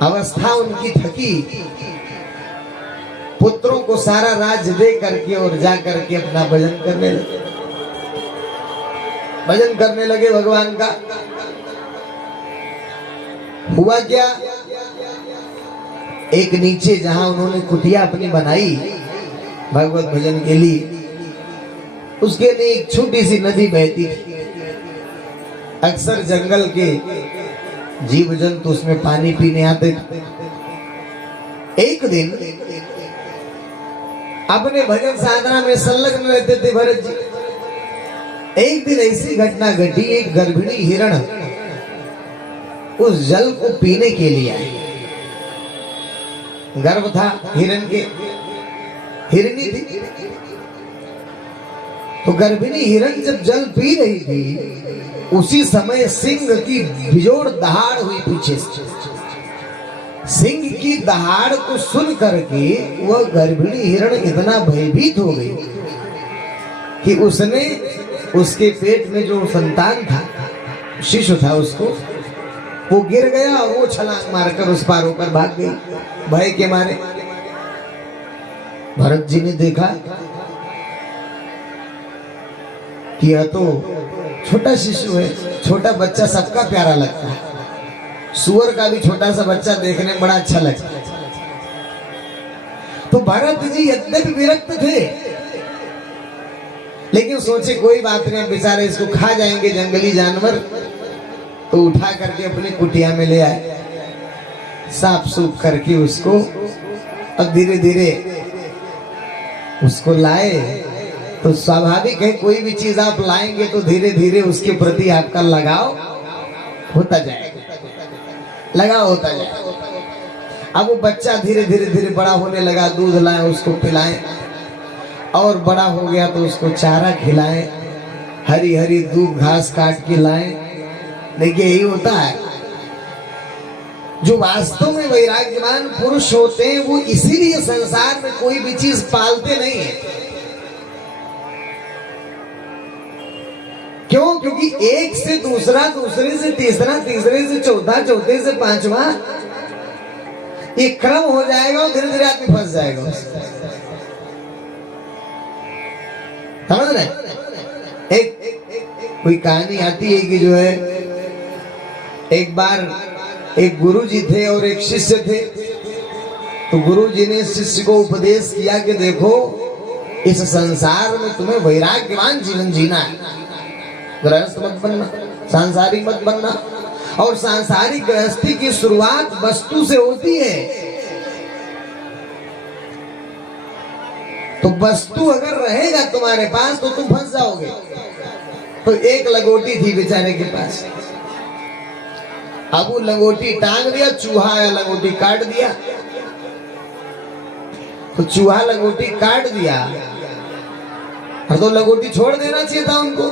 अवस्था उनकी थकी, पुत्रों को सारा राज दे करके और जा करके अपना भजन करने लगे। भजन करने लगे भगवान का। हुआ क्या, एक नीचे जहां उन्होंने कुटिया अपनी बनाई भगवत भजन के लिए, उसके लिए एक छोटी सी नदी बहती थी। अक्सर जंगल के जीव जंतु उसमें पानी पीने आते थे। एक दिन अपने भजन साधना में संलग्न रहते थे भरत जी। एक दिन ऐसी घटना घटी, एक गर्भिणी हिरण उस जल को पीने के लिए आई। गर्भ था हिरण के, हिरनी थी। तो गर्भिणी हिरण जब जल पी रही थी, उसी समय सिंह की बिजोड़ दहाड़ हुई पीछे से। सिंह की दहाड़ को सुन करके वह गर्भिणी हिरण इतना भयभीत हो गई कि उसने उसके पेट में जो संतान था, शिशु था, उसको वो गिर गया और वो छलांग मारकर उस पार होकर भाग गई भय के मारे। भरत जी ने देखा कि यह तो छोटा शिशु है, छोटा बच्चा सबका प्यारा लगता है। सुअर का भी छोटा सा बच्चा देखने में बड़ा अच्छा लगता है। तो भरत जी यद्यपि विरक्त थे, लेकिन सोचे कोई बात नहीं, बेचारे इसको खा जाएंगे जंगली जानवर। तो उठा करके अपनी कुटिया में ले आए, साफ सूफ करके उसको, अब धीरे धीरे उसको लाए। तो स्वाभाविक है, कोई भी चीज आप लाएंगे तो धीरे धीरे उसके प्रति आपका लगाव होता जाएगा, लगाव होता जाएगा। अब वो बच्चा धीरे धीरे धीरे बड़ा होने लगा, दूध लाए उसको पिलाएं, और बड़ा हो गया तो उसको चारा खिलाएं, हरी हरी दूब घास काट के लाएं। देखिए यही होता है, जो वास्तव में वैराग्यवान पुरुष होते हैं वो इसीलिए संसार में कोई भी चीज पालते नहीं है। क्यों? क्योंकि एक से दूसरा, दूसरे से तीसरा, तीसरे से चौथा, चौथे से पांचवा, ये क्रम हो जाएगा और धीरे धीरे आदमी फंस जाएगा। समझ रहे? एक कोई कहानी आती है कि जो है, एक बार एक गुरुजी थे और एक शिष्य थे। तो गुरुजी ने शिष्य को उपदेश किया कि देखो, इस संसार में तुम्हें वैराग्यवान जीवन जीना है, गृहस्थ मत बनना, सांसारिक मत बनना। और सांसारिक गृहस्थी की शुरुआत वस्तु से होती है। तो वस्तु अगर रहेगा तुम्हारे पास तो तुम फंस जाओगे। तो एक लंगोटी थी बेचारे के पास। अब वो लंगोटी टांग दिया, चूहा आया लंगोटी काट दिया। तो चूहा लंगोटी काट दिया, तो लंगोटी छोड़ देना चाहिए था उनको।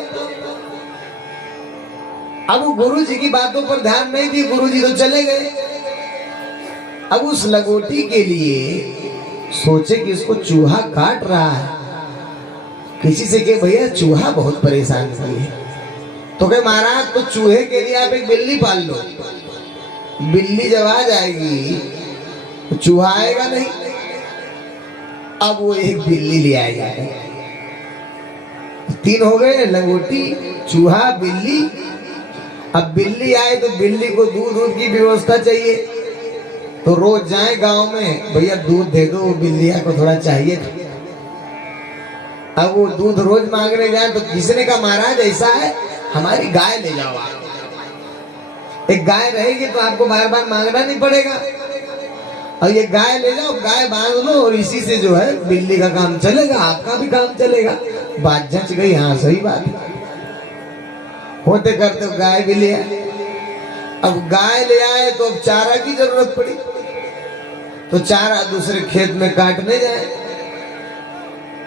अब वो गुरु जी की बातों पर ध्यान नहीं दी, गुरु जी तो चले गए। अब उस लंगोटी के लिए सोचे कि इसको चूहा काट रहा है, किसी से कहे भैया चूहा बहुत परेशान है। तो कहे महाराज, तो चूहे के लिए आप एक बिल्ली पाल लो। बिल्ली जब आ जाएगी तो चूहा आएगा नहीं। अब वो एक बिल्ली ले आएगा। 3 हो गए, लंगोटी, चूहा, बिल्ली। अब बिल्ली आए तो बिल्ली को दूध की व्यवस्था चाहिए। तो रोज जाए गांव में, भैया दूध दे दो, बिल्लिया को थोड़ा चाहिए। अब वो दूध रोज मांगने जाए तो किसी ने कहा महाराज ऐसा है, हमारी गाय ले जाओ आप। एक गाय रहेगी तो आपको बार बार मांगना नहीं पड़ेगा। और ये गाय ले जाओ, गाय बांध लो, और इसी से जो है बिल्ली का काम चलेगा, आपका भी काम चलेगा। बात जच गई, हाँ सही बात है। होते करते गाय भी ले आए। अब गाय ले आए तो अब चारा की जरूरत पड़ी। तो चारा दूसरे खेत में काटने जाए।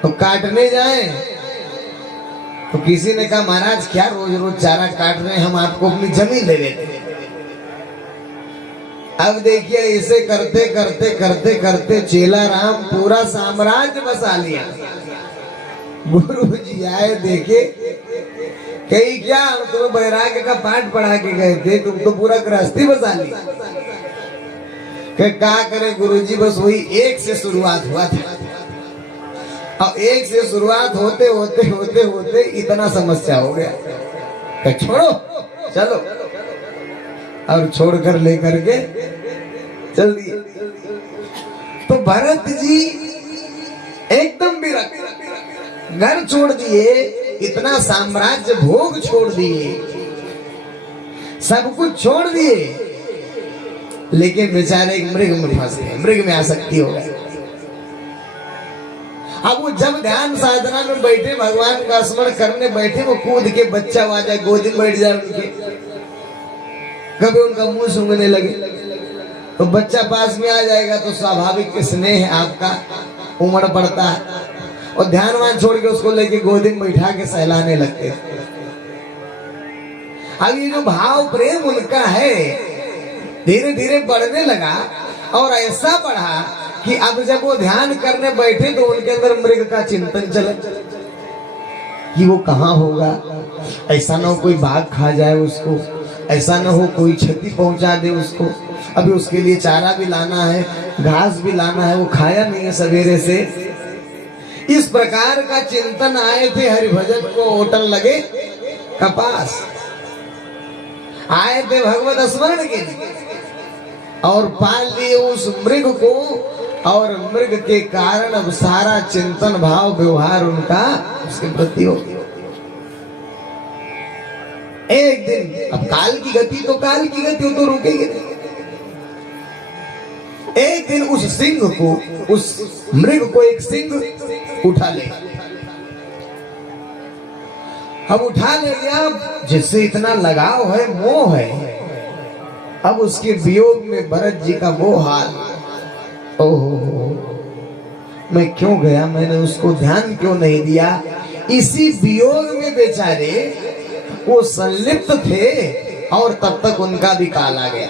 तो काटने जाए तो किसी ने कहा महाराज क्या रोज रोज चारा काट रहे हैं, हम आपको अपनी जमीन दे देते। अब देखिए इसे करते करते करते करते चेला राम पूरा साम्राज्य बसा लिया। गुरु जी आए, देखे, कही क्या हम तो वैराग्य का पाठ पढ़ा के गए थे, तुम तो पूरा गृहस्थी बसा लिया। कि क्या करे गुरुजी, बस वही एक से शुरुआत हुआ था और एक से शुरुआत होते होते होते होते इतना समस्या हो गया कि छोड़ो चलो, और छोड़कर लेकर के चल दिए। तो भरत जी एकदम विरक्त, घर छोड़ दिए, इतना साम्राज्य भोग छोड़ दिए, सब कुछ छोड़ दिए, लेकिन बेचारे एक मृग में फंस गए, मृग में आसक्ति हो गए। अब वो जब ध्यान साधना में बैठे, भगवान का स्मरण करने बैठे, वो कूद के बच्चा आ जाए, गोदी में बैठ जाए उनके, कभी उनका मुंह सूंघने लगे तो बच्चा पास में आ जाएगा तो स्वाभाविक स्नेह आपका उमड़ पड़ता है, और ध्यानवान छोड़ के उसको लेके गोदी में बैठा के सहलाने लगते। अब ये जो भाव प्रेम उनका है धीरे धीरे बढ़ने लगा, और ऐसा बढ़ा कि अब जब वो ध्यान करने बैठे तो उनके अंदर मृग का चिंतन चला कि वो कहाँ होगा, ऐसा न हो कोई बाघ खा जाए उसको, ऐसा न हो कोई क्षति पहुंचा दे उसको, अभी उसके लिए चारा भी लाना है, घास भी लाना है, वो खाया नहीं है सवेरे से। इस प्रकार का चिंतन आए थे हरिभजन को होटल लगे कपास, आए थे भगवत स्मरण के लिए, और पाल लिए उस मृग को, और मृग के कारण अब सारा चिंतन भाव व्यवहार उनका उसके प्रति हो गया। एक दिन, अब काल की गति तो काल की गति, वो तो रुकेगी नहीं। एक दिन उस सिंह को, उस मृग को एक सिंह उठा ले, अब उठा ले गया, जिससे इतना लगाव है, मोह है। अब उसके वियोग में भरत जी का वो हाल, ओहो मैं क्यों गया, मैंने उसको ध्यान क्यों नहीं दिया। इसी वियोग में बेचारे वो संलिप्त थे, और तब तक उनका भी काल आ गया।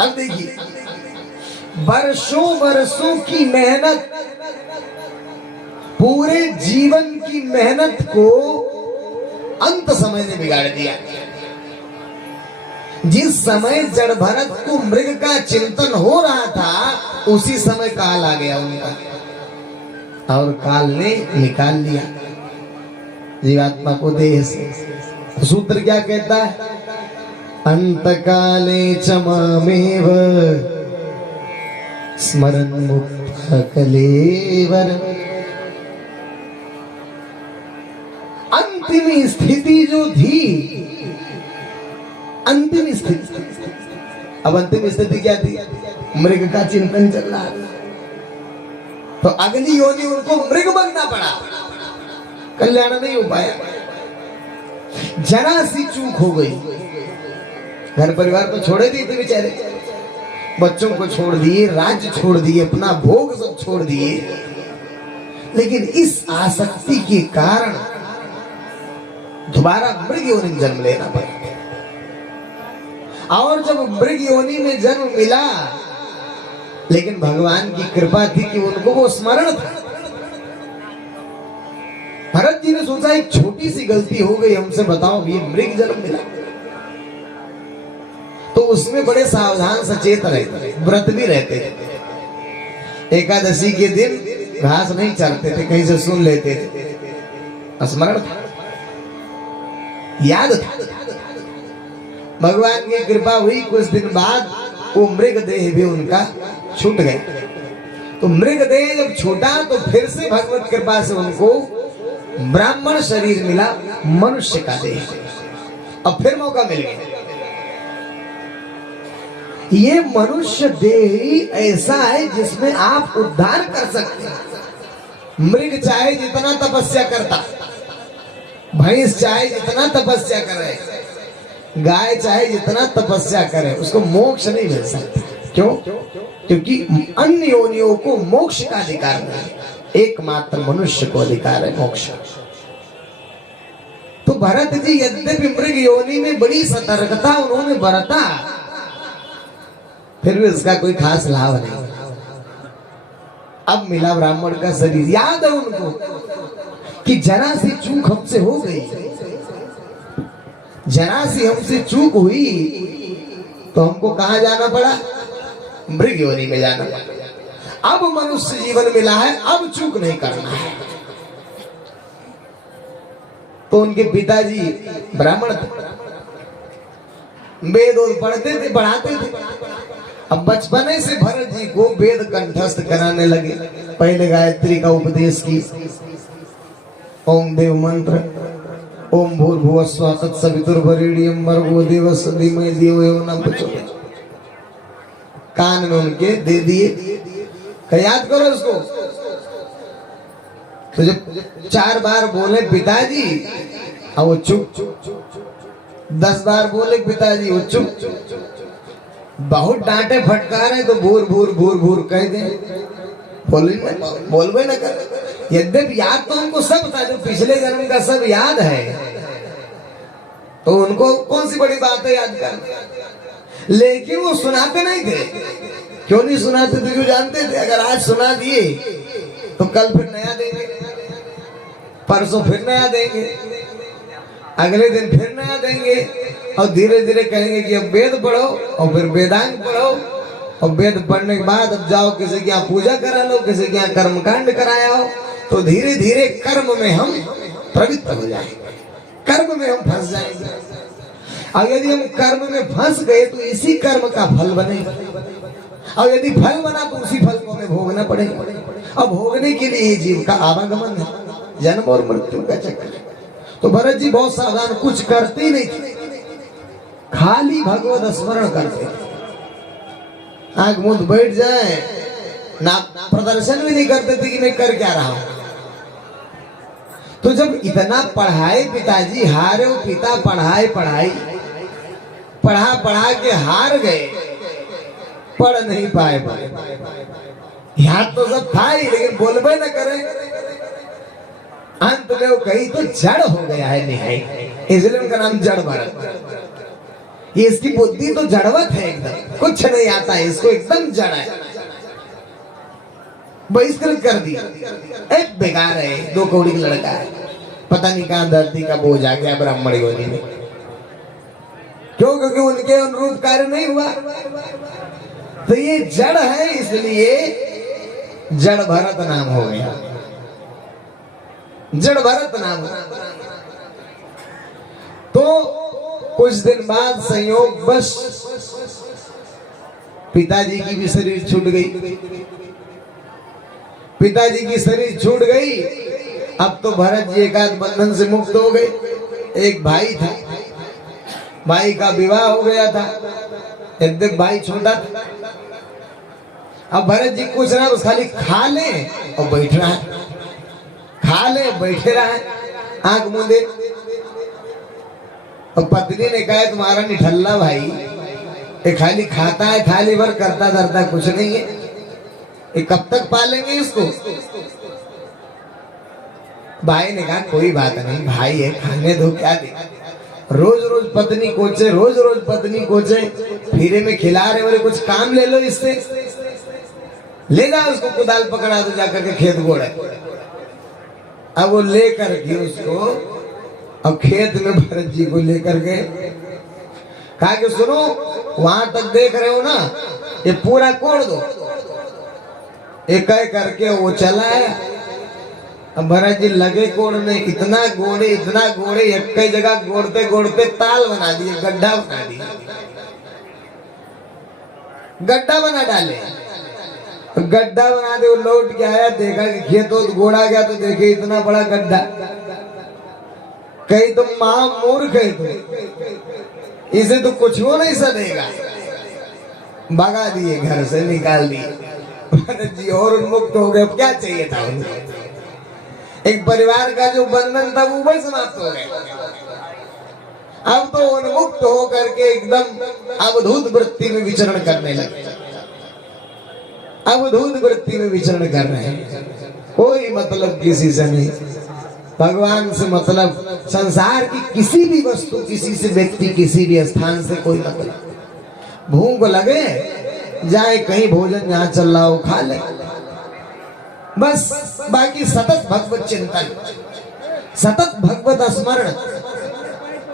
अब देखिए, वर्षों वर्षों की मेहनत, पूरे जीवन की मेहनत को अंत समय ने बिगाड़ दिया। जिस समय जड़ भरत को मृग का चिंतन हो रहा था, उसी समय काल आ गया उनका, और काल ने निकाल लिया जीवात्मा को देह से। सूत्र क्या कहता है, अंतकाले च मामेव स्मरन् मुक्तः कलेवर। अंतिम स्थिति जो थी, अंतिम स्थिति, अब अंतिम स्थिति क्या थी, मृग का चिंतन चल रहा, तो अगली योनि उनको मृग बनना पड़ा, कल्याण नहीं हो पाया। जरा सी चूक हो गई, घर परिवार तो छोड़े दिए थे बेचारे, बच्चों को छोड़ दिए, राज्य छोड़ दिए, अपना भोग सब छोड़ दिए, लेकिन इस आसक्ति के कारण दोबारा मृग योनि में जन्म लेना पड़ा। और जब मृग योनि में जन्म मिला, लेकिन भगवान की कृपा थी कि उनको वो स्मरण था। भरत जी ने सोचा एक छोटी सी गलती हो गई हमसे, बताओ ये मृग जन्म मिला, तो उसमें बड़े सावधान सचेत रहते, व्रत भी रहते थे। एकादशी के दिन घास नहीं चरते थे, कहीं से सुन लेते थे, स्मरण था, याद था। भगवान की कृपा हुई, कुछ दिन बाद वो मृग देह भी उनका छूट गए। तो मृग देह जब छूटा तो फिर से भगवत कृपा से उनको ब्राह्मण शरीर मिला, मनुष्य का देह, अब फिर मौका मिल गया। ये मनुष्य देह ही ऐसा है जिसमें आप उद्धार कर सकते हैं। मृग चाहे जितना तपस्या करता, भैंस चाहे जितना तपस्या करे, गाय चाहे जितना तपस्या करे, उसको मोक्ष नहीं मिल सकता। क्यों? क्योंकि अन्य योनियों को मोक्ष का अधिकार नहीं, एकमात्र मनुष्य को अधिकार है मोक्ष। तो भरत जी यद्यपि मृग योनि में बड़ी सतर्कता उन्होंने बरता, फिर भी उसका कोई खास लाभ नहीं। अब मिला ब्राह्मण का शरीर, याद है उनको कि जरा सी चूक हमसे हो गई, जरा सी हमसे चूक हुई तो हमको कहाँ जाना पड़ा? मृग योनि में जाना पड़ा। अब मनुष्य जीवन मिला है, अब चूक नहीं करना है। तो उनके पिताजी ब्राह्मण थे, वेद पढ़ते थे, पढ़ाते थे। अब बचपने से भरत जी को वेद कंठस्थ कराने लगे। पहले गायत्री का उपदेश की, ओम देव मंत्र, ओम भूर्भुवः स्वः तत्सवितुर्वरेण्यं भर्गो देवस्य धीमहि धियो यो न प्रचोदयात्। कान में उनके दे दिए, याद करो उसको। तो जब 4 बार बोले पिताजी, अब वो चुप। 10 बार बोले पिताजी, वो चुप। बहुत डांटे फटकारे तो भूर भूर भूर भूर कह दे, बोलबे न कर। यद्यपि याद तो उनको सब था, जो पिछले जन्म का सब याद है, तो उनको कौन सी बड़ी बात है याद कर। लेकिन वो सुनाते नहीं थे। क्यों नहीं सुनाते थे? क्यों जानते थे अगर आज सुना दिए तो कल फिर नया देंगे, परसों फिर नया देंगे, अगले दिन फिर नया देंगे, और धीरे धीरे कहेंगे कि अब वेद पढ़ो, और फिर वेदांग पढ़ो, और वेद पढ़ने के बाद अब जाओ किसी के यहाँ पूजा करा लो, किसी के यहाँ कर्मकांड कराया हो। तो धीरे धीरे कर्म में हम प्रवृत्त हो जाएंगे, कर्म में हम फंस जाएंगे। और यदि हम कर्म में फंस गए तो इसी कर्म का फल बनेगा, और यदि फल बना तो उसी फल को हमें भोगना पड़ेगा। और भोगने के लिए जीव का आवागमन है, जन्म और मृत्यु का चक्कर। तो भरत जी बहुत सावधान, कुछ करते ही नहीं थे, खाली भगवत स्मरण करते। आंख मूंद बैठ जाए ना, प्रदर्शन भी नहीं करते थे कि मैं कर क्या रहा हूं। तो जब इतना पढ़ाए पिताजी, हारे वो पिता, पढ़ाए पढ़ा के हार गए, पढ़ नहीं पाए। याद तो सब था ही, लेकिन बोलबे न करे। अंत में वो कहीं तो जड़ हो गया है निहाई, इसलिए उनका नाम जड़ भरत। ये इसकी बुद्धि तो जड़वत है, एकदम कुछ नहीं आता है इसको, एकदम जड़ है। बहिष्कृत कर दिया, एक बेकार है, 2 कौड़ी का लड़का है, पता नहीं कहां धरती का बोझ आ गया ब्राह्मण योनि में। क्यों? क्योंकि उनके अनुरूप कार्य नहीं हुआ। तो ये जड़ है, इसलिए जड़ भरत नाम हो गया, जड़ भरत नाम। तो कुछ दिन बाद संयोग बस पिताजी की भी शरीर छूट गई। पिताजी की शरीर छूट गई। अब तो भरत जी एकांत बंधन से मुक्त हो गए। एक भाई था, भाई का विवाह हो गया था, यद्यपि भाई छोटा था। अब भरत जी कुछ ना, बस खाली खा ले और बैठ रहा है, खा ले बैठे रहा है, आंख मूंदे। और पत्नी ने कहा, तुम्हारा निठल्ला भाई, ये खाली खाता है, थाली भर, करता धरता कुछ नहीं है, ये कब तक पालेंगे इसको? भाई ने कहा, कोई बात नहीं, भाई है, खाने दो, क्या दे। रोज रोज पत्नी कोचे, रोज रोज पत्नी कोचे, फिरे में खिला रहे बोले कुछ काम ले लो इससे, ले जाओ उसको, कुदाल पकड़ा दो जाकर के खेत गोड़े। अब वो लेकर के उसको, अब खेत में भरत जी को लेकर के कहा कि सुनो, वहां तक देख रहे हो ना, ये पूरा कोड़ दो। एक करके वो चला है। अब भरत जी लगे कोड़ने, इतना गोड़े, एक कई जगह गोड़ते गोड़ते ताल बना दिए, गड्ढा बना दिया, गड्ढा बना डाले। गड्ढा बना दे, वो लौट के आया, देखा कि खेत गोड़ा गया, तो देखे इतना बड़ा गड्ढा। कहीं तो महा मूर्ख है, तो इसे तो कुछ हो नहीं सकेगा, भगा दिए, घर से निकाल दिए। भरत जी और उन्मुक्त हो गए। क्या चाहिए था उनको? एक परिवार का जो बंधन था वो वही समाप्त हो गया। अब तो उन्मुक्त होकर के एकदम अवधूत वृत्ति में विचरण करने लगे, अवधूत वृत्ति में विचरण कर रहे हैं। कोई मतलब किसी से नहीं, भगवान से मतलब, संसार की किसी भी वस्तु, किसी से व्यक्ति, किसी भी स्थान से कोई मतलब। भूख लगे, जाए कहीं भोजन जहाँ चल रहा हो खा ले, बस। बाकी सतत भगवत चिंतन, सतत भगवत स्मरण,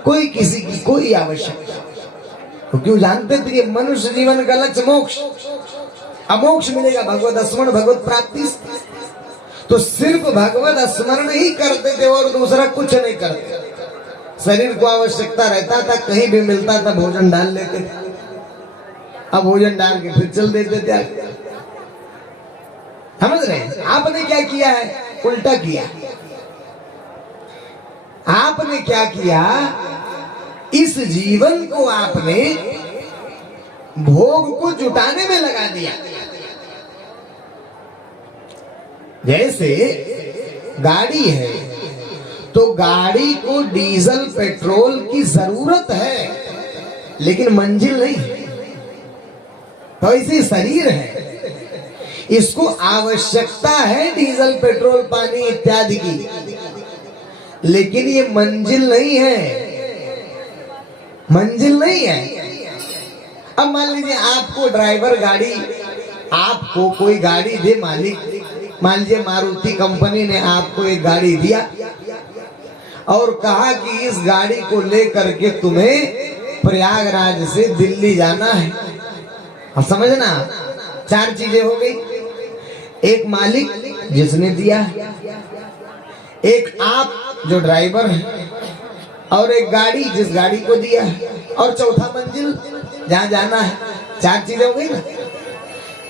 कोई किसी की कोई आवश्यकता। क्योंकि वो जानते थे कि मनुष्य जीवन का लक्ष्य मोक्ष, अमोक्ष मिलेगा भगवत स्मरण भगवत प्राप्ति। तो सिर्फ भगवत स्मरण ही करते थे और दूसरा कुछ नहीं करते। शरीर को आवश्यकता रहता था, कहीं भी मिलता था भोजन डाल लेते थे, अब भोजन डाल के फिर चल देते थे। समझ रहे हैं? आपने क्या किया है? उल्टा किया। आपने क्या किया? इस जीवन को आपने भोग को जुटाने में लगा दिया। जैसे गाड़ी है तो गाड़ी को डीजल पेट्रोल की जरूरत है, लेकिन मंजिल नहीं। तो ऐसे शरीर है, इसको आवश्यकता है डीजल पेट्रोल पानी इत्यादि की, लेकिन ये मंजिल नहीं है, मंजिल नहीं है। अब मान लीजिए आपको ड्राइवर गाड़ी, आपको कोई गाड़ी दे मालिक, मान लीजिए मारुति कंपनी ने आपको एक गाड़ी दिया और कहा कि इस गाड़ी को लेकर के तुम्हें प्रयागराज से दिल्ली जाना है। अब समझना, चार चीजें हो गई। एक मालिक जिसने दिया, एक आप जो ड्राइवर है, और एक गाड़ी जिस गाड़ी को दिया, और चौथा मंजिल जहां जाना है। चार चीजें हो गई ना।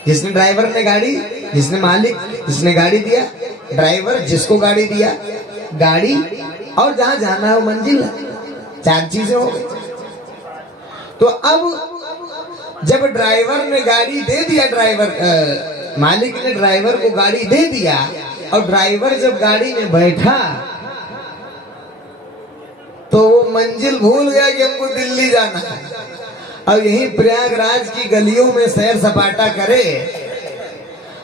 जिसने ड्राइवर ने गाड़ी, जिसने मालिक, जिसने गाड़ी दिया, ड्राइवर जिसको गाड़ी दिया, गाड़ी, और जहां जाना है वो मंजिल है। चार चीजें हो गई। तो अब जब ड्राइवर ने गाड़ी दे दिया, ड्राइवर मालिक ने ड्राइवर को गाड़ी दे दिया, और ड्राइवर जब गाड़ी में बैठा तो वो मंजिल भूल गया कि हमको दिल्ली जाना है। अब यही प्रयागराज की गलियों में सैर सपाटा करे,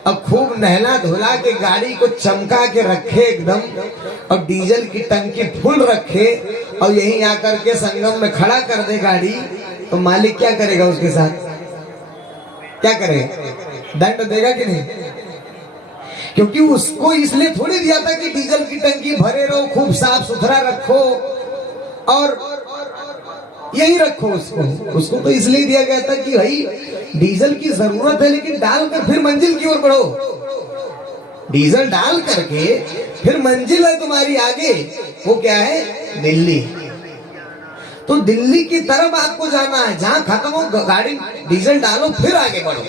अब खूब नहला धुला के गाड़ी को चमका के रखे एकदम, और डीजल की टंकी फुल रखे, और यहीं आकर के संगम में खड़ा कर दे गाड़ी, तो मालिक क्या करेगा उसके साथ? क्या करेगा? दंड देगा कि नहीं? क्योंकि उसको इसलिए थोड़ी दिया था कि डीजल की टंकी भरे रहो, खूब साफ सुथरा रखो और यही रखो। उसको तो इसलिए दिया गया था कि भाई डीजल की जरूरत है, लेकिन डालकर फिर मंजिल की ओर बढ़ो। डीजल डाल करके फिर मंजिल है तुम्हारी आगे, वो क्या है? दिल्ली। तो दिल्ली की तरफ आपको जाना है, जहां खत्म हो गाड़ी डीजल डालो फिर आगे बढ़ो,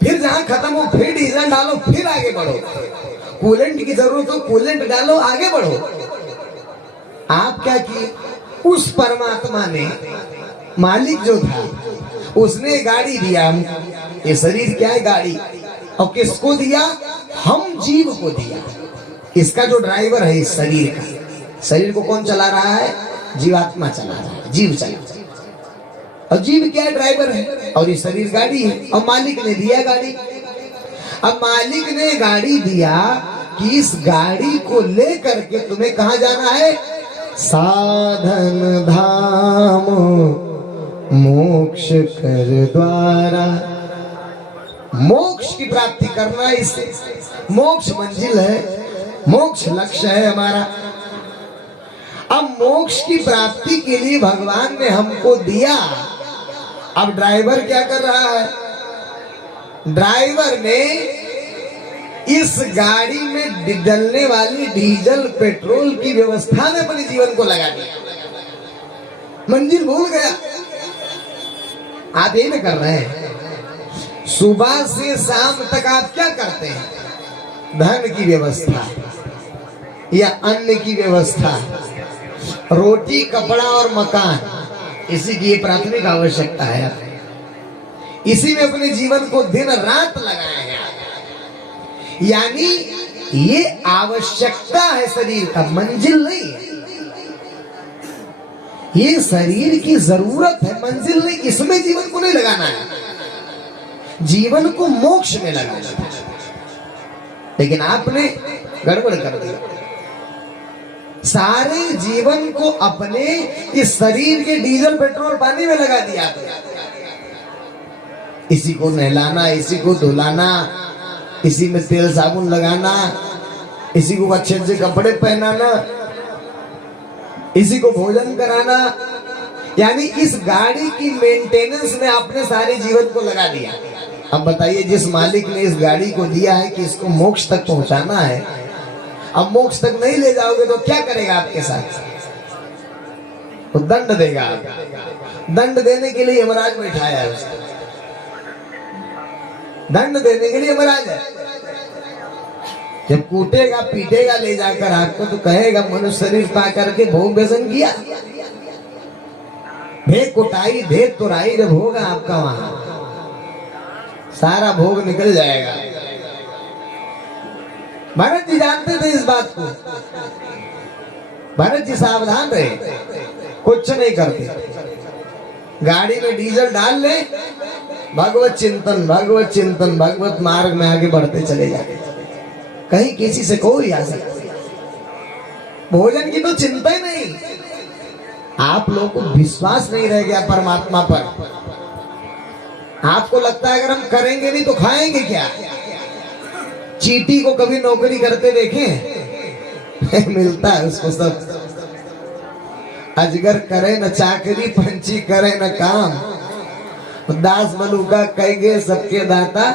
फिर जहां खत्म हो फिर डीजल डालो फिर आगे बढ़ो, कूलेंट की जरूरत हो कूलेंट डालो आगे बढ़ो। आप क्या किए? उस परमात्मा ने, मालिक जो था, उसने गाड़ी दिया। ये शरीर क्या है? गाड़ी। और किसको दिया? हम जीव को दिया। इसका जो ड्राइवर है इस शरीर का, शरीर को कौन चला रहा है? जीवात्मा चला रहा है, जीव चला रहा है। और जीव क्या है? ड्राइवर है, और ये शरीर गाड़ी है, और मालिक ने दिया गाड़ी। अब मालिक ने गाड़ी दिया कि इस गाड़ी को लेकर के तुम्हें कहां जाना है? साधन धाम मोक्ष कर द्वारा। मोक्ष की प्राप्ति करना, इससे मोक्ष मंजिल है, मोक्ष लक्ष्य है हमारा। अब मोक्ष की प्राप्ति के लिए भगवान ने हमको दिया। अब ड्राइवर क्या कर रहा है? ड्राइवर ने इस गाड़ी में डलने वाली डीजल पेट्रोल की व्यवस्था में अपने जीवन को लगा दिया, मंजिल भूल गया। आप यही ना कर रहे हैं? सुबह से शाम तक आप क्या करते हैं? धन की व्यवस्था या अन्न की व्यवस्था, रोटी कपड़ा और मकान, इसी की प्राथमिक आवश्यकता है। इसी में अपने जीवन को दिन रात लगाए हैं। यानी ये आवश्यकता है शरीर का, मंजिल नहीं है। ये शरीर की जरूरत है, मंजिल नहीं। इसमें जीवन को नहीं लगाना है, जीवन को मोक्ष में लगाना है। लेकिन आपने गड़बड़ कर दिया, सारे जीवन को अपने इस शरीर के डीजल पेट्रोल पानी में लगा दिया। इसी को नहलाना, इसी को धुलाना, इसी में तेल साबुन लगाना, इसी को अच्छे अच्छे कपड़े पहनाना, इसी को भोजन कराना, यानी इस गाड़ी की मेंटेनेंस में आपने सारे जीवन को लगा दिया। अब बताइए, जिस मालिक ने इस गाड़ी को दिया है कि इसको मोक्ष तक पहुंचाना है, अब मोक्ष तक नहीं ले जाओगे तो क्या करेगा आपके साथ? वो दंड देगा। दंड देने के लिए यमराज बैठाया है उसको, दंड देने के लिए यमराज है। जब कूटेगा पीटेगा ले जाकर आपको तो कहेगा मनुष्य शरीर पा करके भोग व्यसन किया। भेद कुटाई भेद तुराई जब होगा आपका, वहां सारा भोग निकल जाएगा। भरत जी जानते थे इस बात को, भरत जी सावधान रहे, कुछ नहीं करते। गाड़ी में डीजल डाल ले, भगवत चिंतन भगवत चिंतन, भगवत मार्ग में आगे बढ़ते चले जाते। कहीं किसी से कोई आ सकता, भोजन की तो चिंता ही नहीं। आप लोगों को विश्वास नहीं रह गया परमात्मा पर। आपको लगता है अगर हम करेंगे नहीं तो खाएंगे क्या? चींटी को कभी नौकरी करते देखें? मिलता है उसको सब। अजगर करे न चाकरी, पंछी करे न काम, दास मलुका कहेंगे सबके दाता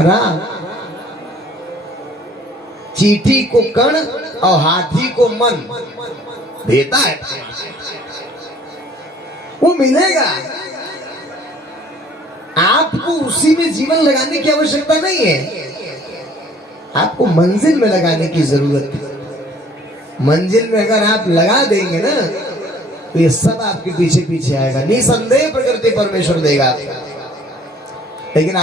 राम। चींटी को कण और हाथी को मन देता है, वो मिलेगा। आपको उसी में जीवन लगाने की आवश्यकता नहीं है, आपको मंजिल में लगाने की जरूरत है। मंजिल में अगर आप लगा देंगे ना तो ये सब आपके पीछे पीछे आएगा। निसंदेह प्रकृति परमेश्वर देगा आपका, लेकिन